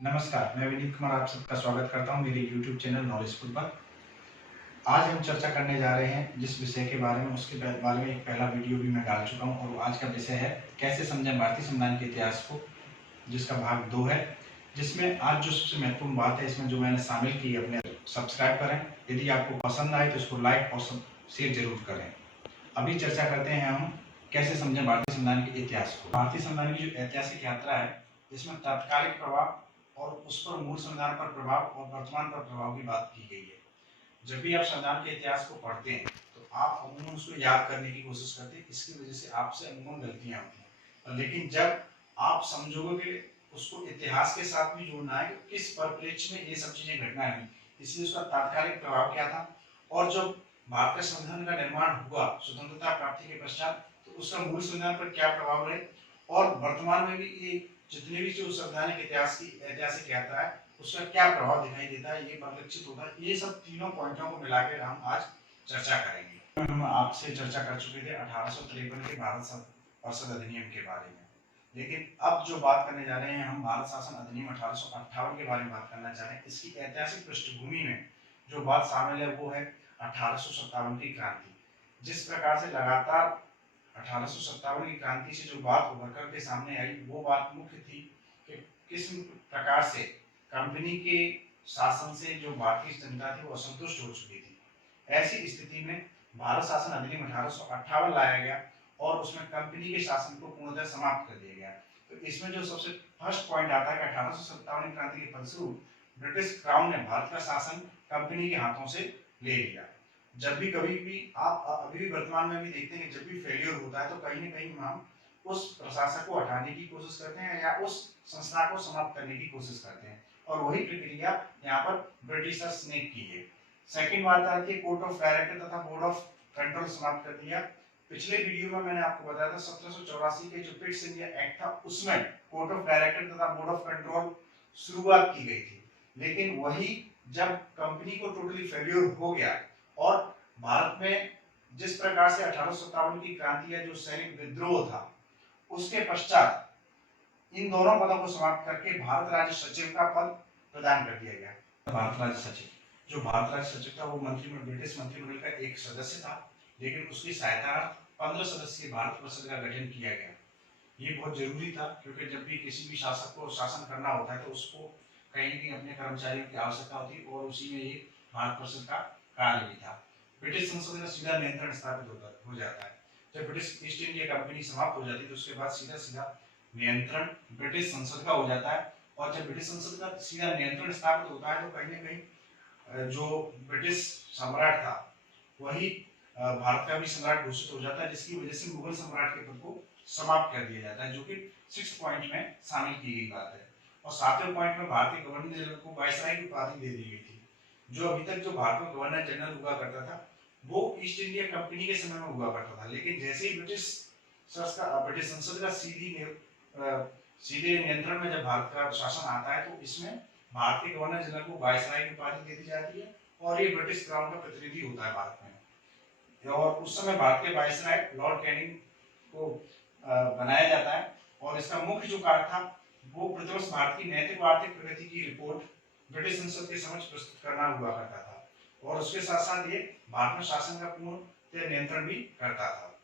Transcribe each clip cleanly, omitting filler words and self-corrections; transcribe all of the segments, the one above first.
नमस्कार, मैं विनीत कुमार आप सबका स्वागत करता हूँ मेरे YouTube चैनल नॉलेजफुल पर। आज हम चर्चा करने जा रहे हैं जिस विषय के बारे में उसके बारे में एक पहला वीडियो भी मैं डाल चुका हूँ और आज का विषय है कैसे समझें भारतीय संविधान के इतिहास को, जिसका भाग 2 है। जिसमें आज जो सबसे महत्वपूर्ण बात है इसमें जो मैंने शामिल की है, अपने सब्सक्राइब करें। यदि आपको पसंद आए तो इसको लाइक और शेयर जरूर करें। अभी चर्चा करते हैं हम कैसे समझें भारतीय संविधान के इतिहास को। भारतीय संविधान की जो ऐतिहासिक यात्रा है इसमें तात्कालिक प्रभाव और उस पर मूल संविधान पर प्रभाव और वर्तमान पर प्रभाव की बात की गई है। जब भी आप संविधान के इतिहास को पढ़ते हैं तो आप अमूमन उसको याद करने की कोशिश करते हैं, इसकी वजह से आपसे अमूमन गलतियां होती हैं। लेकिन जब आप समझोगे कि उसको इतिहास के साथ भी जोड़ना है कि किस परिप्रेक्ष्य में ये सब चीजें घटना हुई, इसलिए उसका तात्कालिक प्रभाव क्या था और जब भारत का संविधान का निर्माण हुआ स्वतंत्रता प्राप्ति के पश्चात तो उसका मूल संविधान पर क्या प्रभाव रहे और वर्तमान में भी ये जितने भी जो संवैधानिक इतिहास की ऐतिहासिक यात्रा है उसका क्या प्रभाव दिखाई देता है, ये परिलक्षित होता है। ये सब तीनों पॉइंटों को मिलाकर हम आज चर्चा करेंगे। हम आपसे चर्चा कर चुके थे 1853 के भारत संसद अधिनियम के बारे में, लेकिन अब जो बात करने जा रहे हैं हम भारत शासन अधिनियम 1858 के बारे में बात करना चाह रहे हैं। इसकी ऐतिहासिक पृष्ठभूमि में जो बात शामिल है वो है 1857 की क्रांति। जिस प्रकार से लगातार 1857 की क्रांति से जो बात उभर कर के सामने आई वो बात मुख्य थी कि किस प्रकार से कंपनी के शासन से जो भारतीय जनता थी वो असंतुष्ट हो चुकी थी। ऐसी स्थिति में भारत शासन अधिनियम 1858 लाया गया और उसमें कंपनी के शासन को पूर्णतः समाप्त कर दिया गया। तो इसमें जो सबसे फर्स्ट पॉइंट आता है कि 1857 क्रांति के फलस्वरूप ब्रिटिश क्राउन ने भारत का शासन कंपनी के हाथों से ले लिया। जब भी कभी भी आप अभी भी वर्तमान में भी देखते हैं कि जब भी फेलियर होता है तो कहीं ना कहीं हम उस प्रशासक को हटाने की कोशिश करते हैं या उस संस्था को समाप्त करने की कोशिश करते हैं और वही प्रक्रिया यहाँ पर ब्रिटिशर्स ने की है। सेकंड बात आती है कोर्ट ऑफ डायरेक्टर तथा बोर्ड ऑफ कंट्रोल समाप्त कर दिया। पिछले वीडियो में मैंने आपको बताया था 1784 के जो पिट्स इंडिया एक्ट था उसमें कोर्ट ऑफ डायरेक्टर तथा बोर्ड ऑफ कंट्रोल शुरुआत की गई थी, लेकिन वही जब कंपनी को टोटली फेलियर हो गया और भारत में जिस प्रकार से 1857 की क्रांति या जो सैनिक विद्रोह था उसके पश्चात इन दोनों पदों को समाप्त करके भारत राज्य सचिव का पद प्रदान कर दिया गया। भारत राज्य सचिव, जो भारत राज्य सचिव था वो मंत्रिमंडल ब्रिटिश मंत्रिमंडल का एक सदस्य था, लेकिन उसकी सहायता 15 सदस्यीय भारत परिषद का गठन किया गया। ये बहुत जरूरी था क्योंकि जब भी किसी भी शासक को शासन करना होता है तो उसको कहीं न कहीं अपने कर्मचारियों की आवश्यकता होती है और उसी में ये भारत परिषद का कार्य भी था। ब्रिटिश संसद का सीधा नियंत्रण स्थापित हो जाता है। जब ब्रिटिश ईस्ट इंडिया कंपनी समाप्त हो जाती है तो उसके बाद सीधा सीधा नियंत्रण ब्रिटिश संसद का हो जाता है और जब ब्रिटिश संसद का सीधा नियंत्रण स्थापित होता है तो कहीं ना कहीं जो ब्रिटिश सम्राट था वही भारत का भी सम्राट घोषित हो जाता है, जिसकी वजह से मुगल सम्राट के पद को समाप्त कर दिया जाता है, जो कि 6 पॉइंट में शामिल की गई बात है। और 7वें पॉइंट में भारतीय गवर्नर जनरल को वायसराय की उपाधि दे दी गई थी। जो अभी तक जो भारत में गवर्नर जनरल हुआ करता था वो ईस्ट इंडिया कंपनी के समय में हुआ करता था, लेकिन जैसे ही ब्रिटिश संसद का सीधे नियंत्रण में जब भारत का शासन आता है तो इसमें भारतीय गवर्नर जनरल को वायसराय की उपाधि दे दी जाती है और ये ब्रिटिश क्राउन का प्रतिनिधि होता है भारत में। और उस समय भारत के वायसराय लॉर्ड कैनिंग को बनाया जाता है और इसका मुख्य जो कार्य था वो प्रतिवर्ष भारत की नैतिक व आर्थिक प्रगति की रिपोर्ट ब्रिटिश संसद के समक्ष प्रस्तुत करना हुआ करता था और उसके साथ साथ ये भारत में शासन का पूर्ण नियंत्रण भी करता था।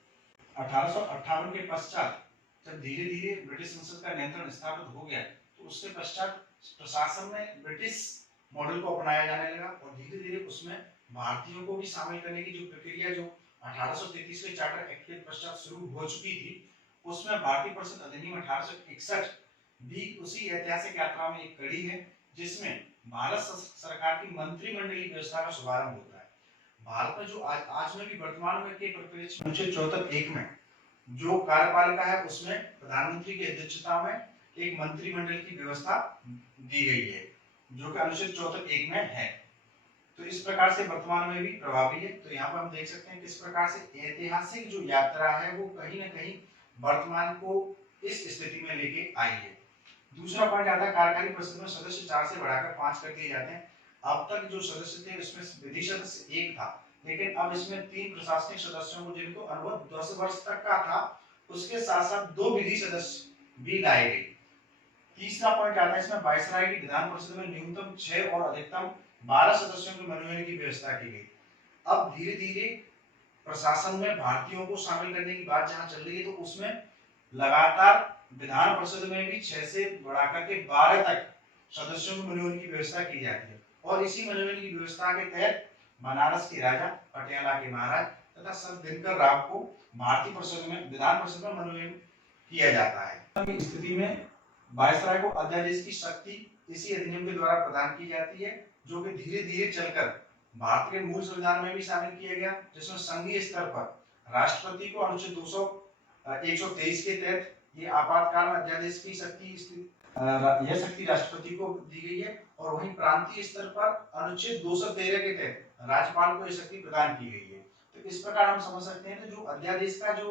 1858 के पश्चात जब धीरे धीरे ब्रिटिश संसद का नियंत्रण स्थापित हो गया तो उसके पश्चात प्रशासन में ब्रिटिश मॉडल को अपनाया जाने लगा और धीरे धीरे उसमें भारतीयों को भी शामिल करने की जो प्रक्रिया जो 1833 के चार्टर एक्ट के पश्चात शुरू हो चुकी थी उसमें भारतीय परिषद अधिनियम 1861 भी उसी ऐतिहासिक यात्रा में एक कड़ी है जिसमें भारत सरकार की मंत्रिमंडलीय व्यवस्था का शुभारंभ होता है। भारत में जो आज में भी वर्तमान में के परिप्रेक्ष्य में अनुच्छेद 74(1) में जो कार्यपालिका है उसमें प्रधानमंत्री की अध्यक्षता में एक मंत्रिमंडल की व्यवस्था दी गई है जो कि अनुच्छेद 74(1) में है। तो इस प्रकार से वर्तमान में भी प्रभावी है। तो यहाँ पर हम देख सकते हैं किस प्रकार से ऐतिहासिक जो यात्रा है वो कहीं ना कहीं वर्तमान को इस स्थिति में लेके आई है। दूसरा पॉइंट आता है कार्यकारी परिषद में सदस्य 4 से बढ़ाकर 5 कर दिए जाते हैं। अब तक जो सदस्य थे उसमें विधि सदस्य 1 था, लेकिन अब इसमें 3 प्रशासनिक सदस्यों को जिनको अनुभव 10 वर्ष तक का था उसके साथ साथ 2 विधि सदस्य भी लाए गए। तीसरा पॉइंट आता है इसमें वायसराय की विधान परिषद में न्यूनतम 6 और अधिकतम 12 सदस्यों के मनोनयन की व्यवस्था की गई। अब धीरे धीरे प्रशासन में भारतीयों को शामिल करने की बात जहां चल रही है, तो उसमें लगातार विधान परिषद में भी 6 से बढ़ाकर के 12 तक सदस्यों के मनोनयन की व्यवस्था की जाती है। और इसी मनोनयन की व्यवस्था के तहत बनारस के राजा, पटियाला के महाराज तथा संत दिनकर राव को भारतीय परिषद में, विधान परिषद में मनोनयन किया जाता है। इस स्थिति में वायसराय को अध्यादेश की शक्ति इसी अधिनियम के द्वारा प्रदान की जाती है, जो कि धीरे धीरे चलकर भारत के मूल संविधान में भी शामिल किया गया, जिसमें संघीय स्तर पर राष्ट्रपति को अनुच्छेद 123 के तहत ये आपातकाल में अध्यादेश की शक्ति यह शक्ति राष्ट्रपति को दी गई है। और वहीं प्रांतीय स्तर पर अनुच्छेद 213 के तहत राज्यपाल को यह शक्ति प्रदान की गई है। तो इस प्रकार हम समझ सकते हैं कि जो अध्यादेश का जो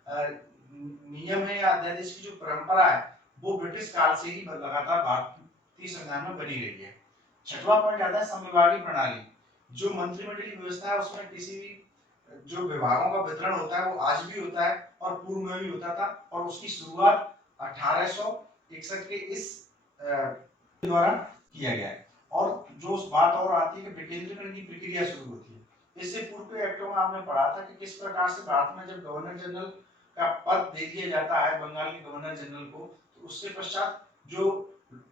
नियम है या अध्यादेश की जो परंपरा है, वो ब्रिटिश काल से ही लगातार भारतीय संविधान में बनी रही है। छठवां पॉइंट आता है संविभागीय प्रणाली। जो मंत्रिमंडलीय व्यवस्था है, उसमें किसी भी जो विभागों का वितरण होता है वो आज भी होता है और पूर्व में भी होता था, और उसकी शुरुआत 1861 के इस द्वारा किया गया है। और जो उस बात और आती है कि विकेंद्रीकरण की प्रक्रिया शुरू होती है। इससे पूर्व के एक्टों में आपने पढ़ा था कि किस प्रकार से भारत में जब गवर्नर जनरल का पद दे दिया जाता है बंगाल के गवर्नर जनरल को, तो उसके पश्चात जो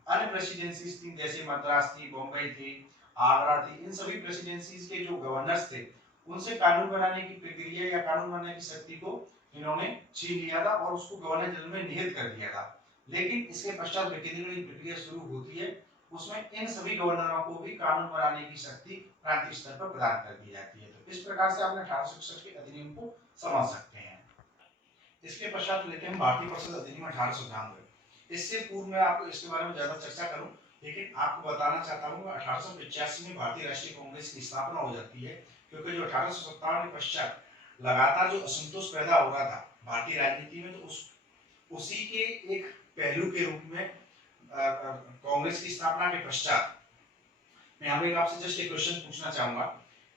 अन्य प्रेसिडेंसीज थी, जैसे मद्रास थी, बॉम्बे थी, आगरा थी, इन सभी प्रेसिडेंसीज के जो गवर्नर्स थे, उनसे कानून बनाने की प्रक्रिया या कानून बनाने की शक्ति को इन्होंने छीन लिया था और उसको गवर्नर जनरल में निहित कर दिया था। लेकिन इसके पश्चात विकेंद्रीकरण की प्रक्रिया शुरू होती है, उसमें इन सभी गवर्नरों को भी कानून बनाने की शक्ति प्रांतीय स्तर पर प्रदान कर दी जाती है। तो इस प्रकार से आपने 1861 के अधिनियम को समझ सकते हैं। इसके पश्चात लेते हैं भारतीय परिषद अधिनियम 1892। इससे पूर्व मैं आपको इसके बारे में ज्यादा चर्चा करूं, लेकिन आपको बताना चाहता हूं कि 1885 में भारतीय राष्ट्रीय कांग्रेस की स्थापना हो जाती है, क्योंकि जो 1857 के पश्चात लगातार जो असंतोष पैदा हो रहा था भारतीय राजनीति में, तो उसी के एक पहलू के रूप में कांग्रेस की स्थापना के पश्चात मैं यहाँ पे आपसे जस्ट एक क्वेश्चन पूछना चाहूंगा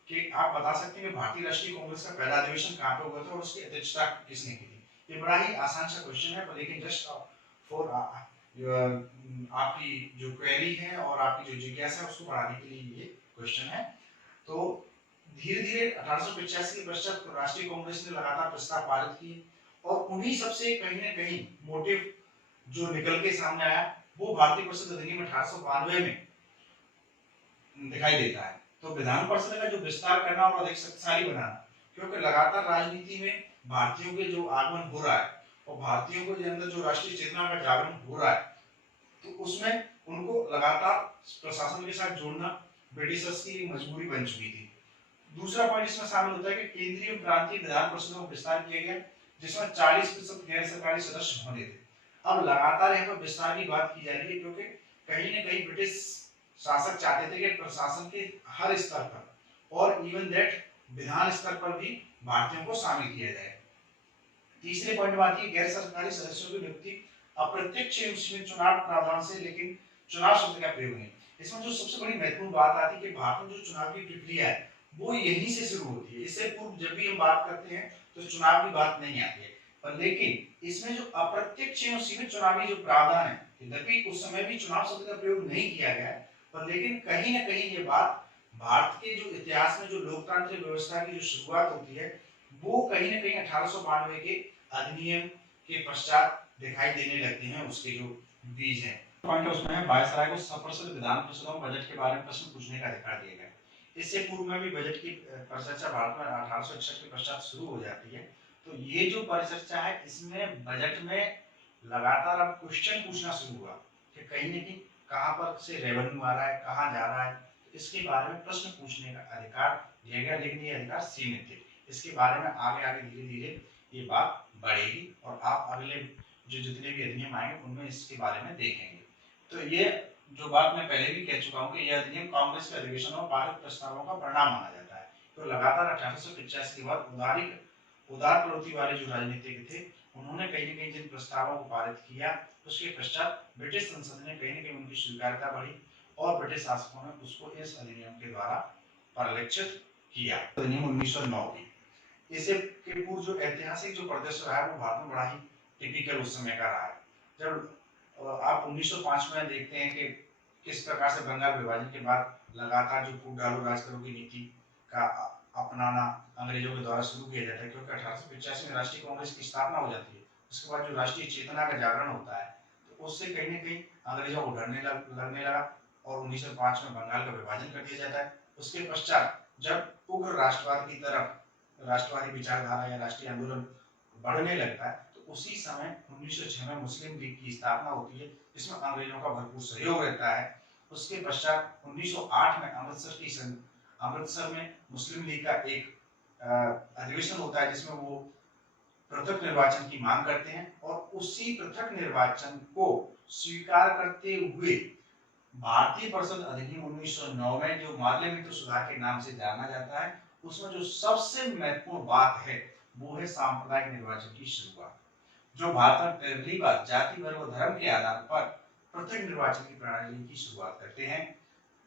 कि आप बता सकते हैं कि भारतीय राष्ट्रीय कांग्रेस का पहला अधिवेशन कहाँ पे हुआ था और उसकी अध्यक्षता किसने की थी? ये बड़ा ही आसान सा क्वेश्चन है, लेकिन जस्ट फॉर आपकी जो क्वेरी है और आपकी जो जिज्ञासा है उसको बढ़ाने के लिए ये क्वेश्चन है। तो धीरे धीरे 1885 के पश्चात राष्ट्रीय कांग्रेस ने लगातार प्रस्ताव पारित किए, और उन्हीं सबसे कहीं ना कहीं मोटिव जो निकल के सामने आया वो भारतीय परिषद अधिनियम 1892 में दिखाई देता है। तो विधान परिषद का जो विस्तार करना और अधिक शक्तिशाली बनाना, क्योंकि लगातार राजनीति में भारतीयों के जो आगमन हो रहा है और भारतीयों के अंदर जो राष्ट्रीय चेतना का जागरण हो रहा है, तो उसमें उनको लगातार प्रशासन के साथ जोड़ना ब्रिटिशर्स की मजबूरी बन चुकी थी। दूसरा पॉइंट इसमें शामिल होता है कि केंद्रीय प्रांतीय विधान परिषदों का विस्तार किया गया, जिसमें 40% गैर सरकारी सदस्य होने थे। अब लगातार यहाँ पर विस्तार की बात की जा रही है, क्योंकि कहीं न कहीं ब्रिटिश शासक चाहते थे कि प्रशासन के हर स्तर पर और इवन दैट विधान स्तर पर भी भारतीयों को शामिल किया जाए। तीसरे पॉइंट बात की गैर सरकारी सदस्यों की नियुक्ति अप्रत्यक्ष चुनाव प्रावधान से, लेकिन चुनाव शब्द का प्रयोग नहीं। इसमें जो सबसे बड़ी महत्वपूर्ण बात आती है कि भारत में जो चुनाव की प्रक्रिया है वो यहीं से शुरू होती है। इससे पूर्व जब भी हम बात करते हैं तो चुनाव की बात नहीं आती है, पर लेकिन इसमें जो अप्रत्यक्ष एवं सीमित चुनावी जो प्रावधान है, यद्यपि उस समय भी चुनाव शब्द का प्रयोग नहीं किया गया है, पर लेकिन कहीं न कहीं ये बात भारत के जो इतिहास में जो लोकतांत्रिक व्यवस्था की जो शुरुआत होती है वो कहीं न कहीं 1892 के अधिनियम के पश्चात दिखाई देने लगते हैं। उसके जो बीज हैं पॉइंट उसमें है वायसराय को सप्रशत विधान परिषदों बजट के बारे में प्रश्न पूछने का अधिकार दिया गया। इससे पूर्व में भी बजट की परिचर्चा भारत में 1861 के पश्चात शुरू हो जाती है। तो ये जो परिचर्चा है इसमें बजट में लगातार अब क्वेश्चन पूछना शुरू हुआ कि कहीं न कहीं कहाँ पर से रेवेन्यू आ रहा है, कहाँ जा रहा है, तो इसके बारे में प्रश्न पूछने का अधिकार दिया गया, लेकिन ये अधिकार सीमित थे। इसके बारे में आगे आगे धीरे धीरे ये बात बढ़ेगी और आप अगले जो जितने भी अधिनियम आएंगे उनमें इसके बारे में देखेंगे। तो ये जो बात मैं पहले भी कह चुका हूँ कि यह अधिनियम कांग्रेस के अधिवेशनों में पारित प्रस्तावों का परिणाम माना जाता है। तो लगातार 1885 के बाद उदार प्रवृत्ति वाले जो राजनीतिक थे उन्होंने कहीं न कहीं जिन प्रस्तावों को पारित किया, उसके पश्चात ब्रिटिश संसद ने कहीं न कहीं उनकी स्वीकार्यता बढ़ी और ब्रिटिश शासकों ने उसको इस अधिनियम के द्वारा परिलक्षित किया। अधिनियम 1909 की इसे के पूर्व जो ऐतिहासिक जो परिदृश्य रहा है वो भारत में बड़ा ही टिपिकल उस समय का रहा है। जब आप 1905 में देखते हैं कि किस प्रकार से बंगाल विभाजन के बाद लगातार जो फूट डालो राज करो की नीति का अपनाना अंग्रेजों के द्वारा शुरू किया जाता है, क्योंकि 1885 में राष्ट्रीय कांग्रेस की स्थापना हो जाती है। उसके बाद जो राष्ट्रीय चेतना का जागरण होता है, तो उससे कहीं न कहीं अंग्रेजों को लगने लगा और 1905 में बंगाल का विभाजन कर दिया जाता है। उसके पश्चात जब उग्र राष्ट्रवाद की तरफ राष्ट्रवादी विचारधारा या राष्ट्रीय आंदोलन बढ़ने लगता है, तो उसी समय 1906 में मुस्लिम लीग की स्थापना होती है, जिसमें अंग्रेजों का भरपूर सहयोग रहता है। उसके पश्चात 1908 में अमृतसर में मुस्लिम लीग का एक अधिवेशन होता है, जिसमें वो पृथक निर्वाचन की मांग करते हैं और उसी पृथक निर्वाचन को स्वीकार करते हुए भारतीय परिषद अधिनियम 1909 में जो मार्ले मिंटो सुधार के नाम से जाना जाता है, उसमें जो सबसे महत्वपूर्ण बात है वो है सांप्रदायिक निर्वाचन की शुरुआत। जो भारत में पहली बार जाति वर्ग व धर्म के आधार पर पृथक निर्वाचन की प्रणाली की शुरुआत करते हैं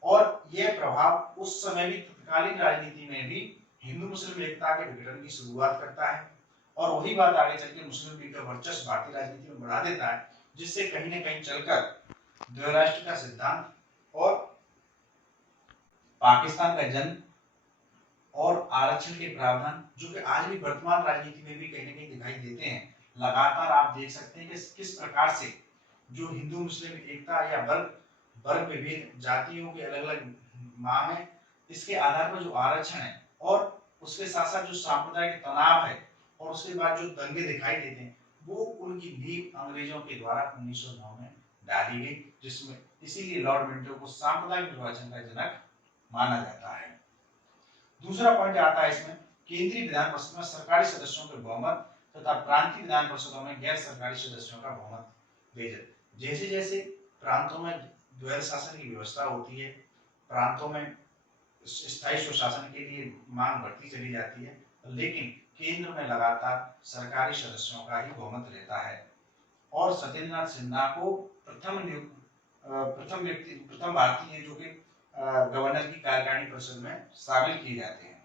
और यह प्रभाव उस समय भी तत्कालीन राजनीति में भी हिंदू मुस्लिम एकता के विघटन की शुरुआत करता है और वही बात आगे चल के मुस्लिम लीग का वर्चस्व भारतीय राजनीति में बढ़ा देता है, जिससे कहीं न कहीं चलकर द्विराष्ट्र का सिद्धांत और पाकिस्तान का जन्म और आरक्षण के प्रावधान, जो कि आज भी वर्तमान राजनीति में भी कहीं न कहीं दिखाई देते हैं। लगातार आप देख सकते हैं कि किस प्रकार से जो हिंदू मुस्लिम एकता या वर्ग विभेद, जातियों के अलग-अलग मांग है, इसके आधार पर जो आरक्षण है और उसके साथ-साथ जो सांप्रदायिक तनाव है और उसके बाद जो दंगे दिखाई देते हैं, वो उनकी नींव अंग्रेजों के द्वारा 1909 में डाली गई, जिसमें इसीलिए लॉर्ड मिंटो को सांप्रदायिक निर्वाचन का जनक माना जाता है। दूसरा पॉइंट आता है इसमें, केंद्रीय विधान परिषद में सरकारी सदस्यों के बहुमत तथा प्रांतीय विधान परिषदों में गैर सरकारी सदस्यों का बहुमत भेजन। जैसे जैसे प्रांतों में द्वैध शासन की व्यवस्था होती है, प्रांतों में स्थायी स्वशासन के लिए मांग बढ़ती चली जाती है, लेकिन केंद्र में लगातार सरकारी सदस्यों का ही बहुमत रहता है और सत्येंद्रनाथ सिन्हा को प्रथम भारतीय जो कि गवर्नर की कार्यकारिणी परिषद में शामिल किए जाते हैं।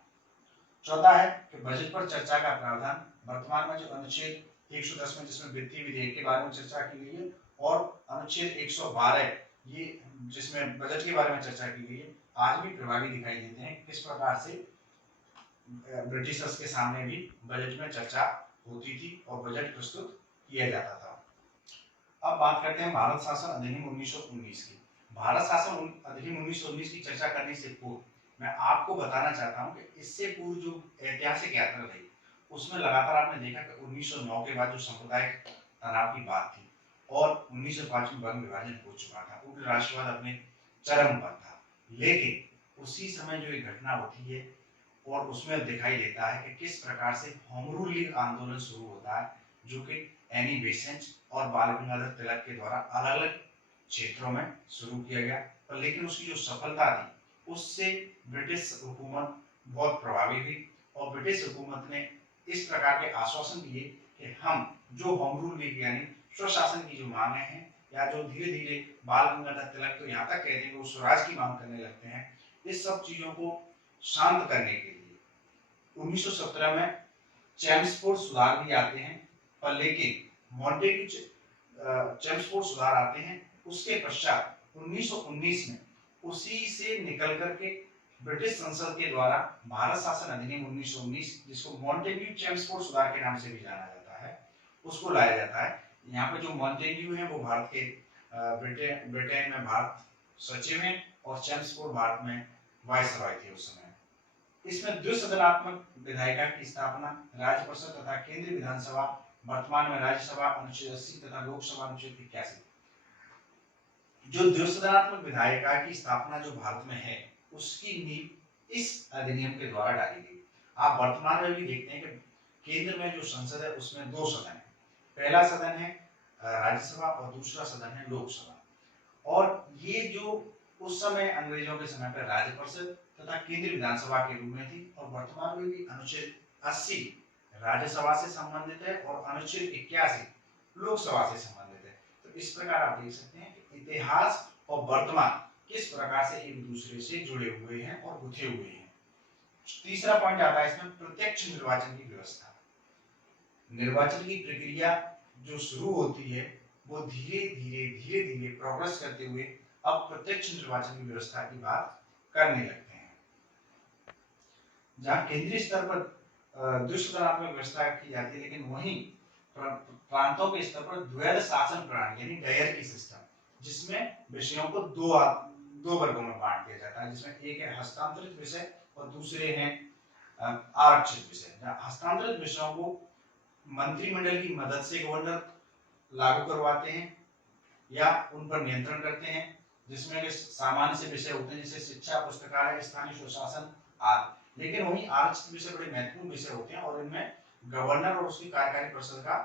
चौथा है कि बजट पर चर्चा का प्रावधान। वर्तमान में जो अनुच्छेद 110 में जिसमें वित्तीय विधेयक के बारे में चर्चा की गई है और अनुच्छेद 112 ये जिसमें बजट के बारे में चर्चा की गई है, आज भी प्रभावी दिखाई देते हैं। किस प्रकार से ब्रिटिशर्स के सामने भी बजट में चर्चा होती थी और बजट प्रस्तुत किया जाता था। अब बात करते हैं भारत शासन अधिनियम 1919 की। भारत शासन अधिनियम 1919 की चर्चा करने से पूर्व मैं आपको बताना चाहता हूं कि इससे पूर्व जो ऐतिहासिक यात्रा रही, उसमें लगातार आपने देखा कि 1909 के बाद जो सांप्रदायिक तनाव की बात थी और 1905 में बंग विभाजन हो चुका था, उग्र राष्ट्रवाद अपने चरम पर था, लेकिन उसी समय जो एक घटना होती है और उसमें दिखाई देता है कि किस प्रकार से होम रूल लीग आंदोलन शुरू होता है, जो कि एनी बेसेंट और बाल गंगाधर तिलक के द्वारा अलग अलग क्षेत्रों में शुरू किया गया, पर लेकिन उसकी जो सफलता थी उससे ब्रिटिश हुकूमत बहुत प्रभावी हुई और ब्रिटिश हुकूमत ने इस प्रकार के आश्वासन दिए कि हम जो होम रूल लीग यानी स्वशासन की जो मांगे हैं या जो धीरे धीरे बाल गंगाधर तिलक तो यहाँ तक कहते हैं कि वो स्वराज की मांग करने लगते हैं, इस सब चीजों को शांत करने के लिए 1917 में चेम्सफोर्ड सुधार भी आते हैं, पर लेकिन मॉन्टेग्यू चेम्सफोर्ड सुधार आते हैं। उसके पश्चात 1919 में उसी से निकल करके ब्रिटिश संसद के द्वारा भारत शासन अधिनियम 1919, जिसको मॉन्टेग्यू चेम्सफोर्ड सुधार के नाम से भी जाना जाता है, उसको लाया जाता है। यहाँ पे जो मॉन्टेग्यू है वो भारत के ब्रिटेन में भारत सचिव हैं और चेम्सफोर्ड भारत में वायसरॉय थे उस समय। इसमें द्विसदनात्मक विधायिका की स्थापना, राज्य परिषद तथा केंद्रीय विधानसभा, वर्तमान में राज्यसभा अनुच्छेद 80 तथा लोकसभा अनुच्छेद 81। जो द्विसदनात्मक विधायिका की स्थापना जो भारत में है, उसकी नींव इस अधिनियम के द्वारा डाली गई। आप वर्तमान में भी देखते हैं कि केंद्र में जो संसद है उसमें दो सदन है, पहला सदन है राज्यसभा और दूसरा सदन है लोकसभा। और ये जो उस समय अंग्रेजों के समय पर राज्य परिषद तथा केंद्रीय विधानसभा के रूप में थी और वर्तमान में भी अनुच्छेद 80 राज्यसभा से संबंधित है और अनुच्छेद 81 लोकसभा से संबंधित है। तो इस प्रकार आप देख सकते हैं कि इतिहास और वर्तमान किस प्रकार से एक दूसरे से जुड़े हुए हैं और गुथे हुए हैं। तीसरा पॉइंट आता है इसमें प्रत्यक्ष निर्वाचन की व्यवस्था। निर्वाचन की प्रक्रिया जो शुरू होती है वो धीरे धीरे प्रोग्रेस करते हुए अब प्रत्यक्ष निर्वाचन की व्यवस्था की बात करने लगते हैं। जहाँ केंद्रीय स्तर पर द्विसदनात्मक व्यवस्था की जाती है, लेकिन वहीं प्रांतों के स्तर पर द्वैध शासन प्रणाली यानी डायर की सिस्टम, जिसमें विषयों को दो वर्गों में बांट दिया जाता है, जिसमें एक है हस्तांतरित विषय और दूसरे हैं आरक्षित विषय। हस्तांतरित विषयों को मंत्रिमंडल की मदद से गवर्नर लागू करवाते हैं या उन पर नियंत्रण करते हैं, जिसमें सामान्य से विषय होते हैं जैसे शिक्षा, पुस्तकालय, स्थानीय स्वशासन आदि। लेकिन वहीं आरक्षित विषय बड़े महत्वपूर्ण विषय होते हैं और इनमें गवर्नर और उसकी कार्यकारी परिषद का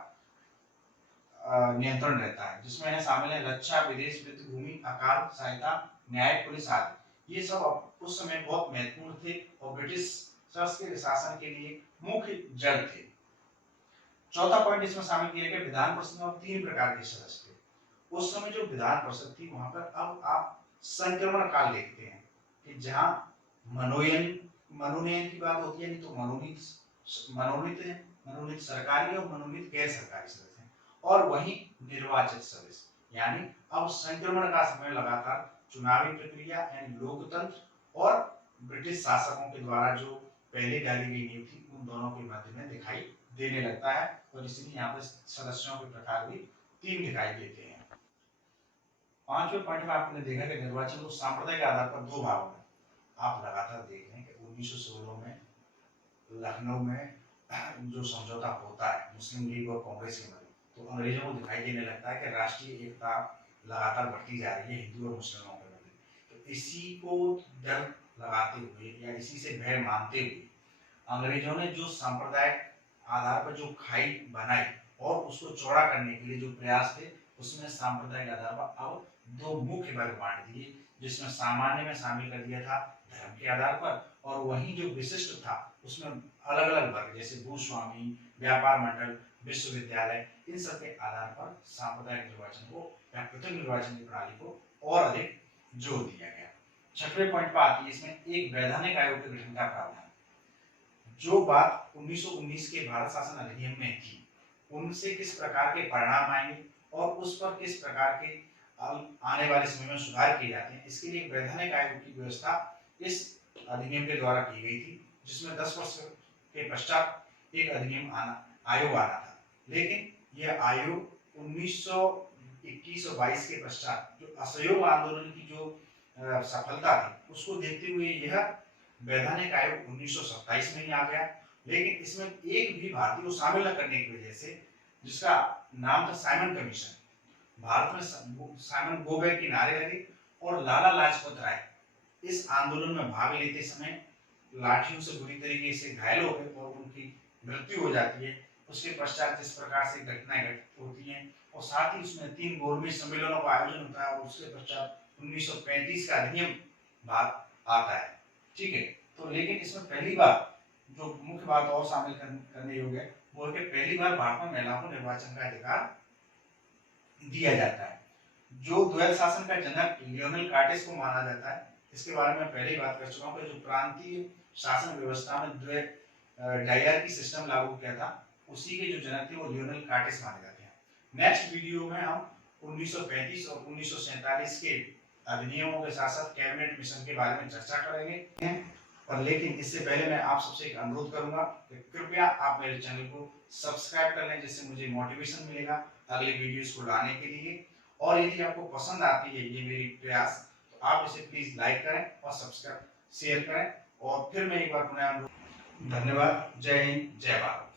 नियंत्रण रहता है, जिसमें है शामिल है रक्षा, विदेश, वित्त, भूमि, अकाल, सहायता, न्याय, पुलिस आदि। ये सब उस समय बहुत महत्वपूर्ण थे और ब्रिटिश के शासन के लिए मुख्य जड़ थे। चौथा पॉइंट इसमें शामिल किया गया, विधान परिषद में 3 प्रकार के सदस्य थे। उस समय जो विधान परिषद थी वहां पर अब आप संक्रमण काल देखते हैं कि जहां मनोनयन की बात होती है, नहीं तो मनोनीत सरकारी और मनोनीत गैर सरकारी सदस्य हैं, और वहीं निर्वाचित सदस्य। यानी अब संक्रमण का समय लगातार चुनावी प्रक्रिया यानी लोकतंत्र और ब्रिटिश शासकों के द्वारा जो पहले डाली गई नीति थी, उन दोनों के मध्य में दिखाई देने लगता है, और इसलिए यहाँ पर सदस्यों के प्रकार भी 3 दिखाई देते हैं। 5वें पॉइंट में आपने देखा कि निर्वाचन को सांप्रदायिक आधार पर 2 भागों में आप लगातार देख रहे हैं कि 1916 में लखनऊ में जो समझौता होता है मुस्लिम लीग और कांग्रेस के मध्य, तो अंग्रेजों को दिखाई देने लगता है कि राष्ट्रीय एकता लगातार बढ़ती जा रही है हिंदू और मुस्लिमों के मध्य। तो इसी को डर लगाते हुए या इसी से भय मानते हुए अंग्रेजों ने जो सांप्रदायिक आधार पर जो खाई बनाई और उसको चौड़ा करने के लिए जो प्रयास थे, उसमें सांप्रदायिक आधार पर अब 2 मुख्य वर्ग बांट दिए, जिसमें सामान्य में शामिल कर दिया था धर्म के आधार पर, और वहीं जो विशिष्ट था उसमें अलग अलग वर्ग जैसे भूस्वामी, व्यापार मंडल, विश्वविद्यालय, इन सब के आधार पर सांप्रदायिक निर्वाचन को या पृथक निर्वाचन की प्रणाली को और अधिक जोर दिया गया। 6वें पॉइंट पर आती है इसमें एक वैधानिक आयोग के गठन का प्रावधान। जो बात 1919 के भारत शासन अधिनियम में थी, उनसे किस प्रकार के परिणाम आएंगे और उस पर किस प्रकार के आने वाले समय में सुधार किए जाते हैं, इसके लिए एक वैधानिक आयोग की व्यवस्था इस अधिनियम के द्वारा की गई थी, जिसमें 10 वर्ष के पश्चात एक आयोग आना था। लेकिन यह आयोग 1921 और 22 के पश्चात जो असहयोग आंदोलन की जो सफलता थी, उसको देखते हुए यह वैधानिक आयोग 1927 में ही आ गया। लेकिन इसमें एक भी भारतीय को शामिल न करने की वजह से, जिसका नाम था साइमन कमीशन, भारत में साइमन गो बैक के नारे लगे और लाला लाजपत राय इस आंदोलन में भाग लेते समय लाठियों से बुरी तरीके से घायल हो गए और उनकी मृत्यु हो जाती है। उसके पश्चात जिस प्रकार से घटनाएं घटित होती हैं, और साथ ही उसमें 3 गोलमेज सम्मेलनों का आयोजन होता है, और उसके पश्चात 1935 का अधिनियम बात आता है। ठीक है, तो लेकिन इसमें पहली बार जो मुख्य बात और शामिल करने योग्य है वो है कि पहली बार भारत में महिलाओं को निर्वाचन का अधिकार दिया जाता है। जो द्वैध शासन का जनक लियोनेल कार्टेस को माना जाता है, इसके बारे में पहले ही बात कर चुका हूं कि जो प्रांतीय शासन व्यवस्था में द्वैध डायर की सिस्टम लागू किया था, उसी के जो जनक थे वो लियोनेल कार्टेस माने जाते हैं। नेक्स्ट वीडियो में हम 1935 और 1947 के अधिनियमों के साथ साथ कैबिनेट मिशन के बारे में चर्चा करेंगे। और लेकिन इससे पहले मैं आप सबसे एक अनुरोध करूंगा कि कृपया आप मेरे चैनल को सब्सक्राइब कर लें, जिससे मुझे मोटिवेशन मिलेगा अगले वीडियोस को लाने के लिए। और यदि आपको पसंद आती है ये मेरी प्रयास, तो आप इसे प्लीज लाइक करें और सब्सक्राइब शेयर करें। और फिर मैं एक बार पुनः अनुरोध, धन्यवाद। जय हिंद, जय भारत।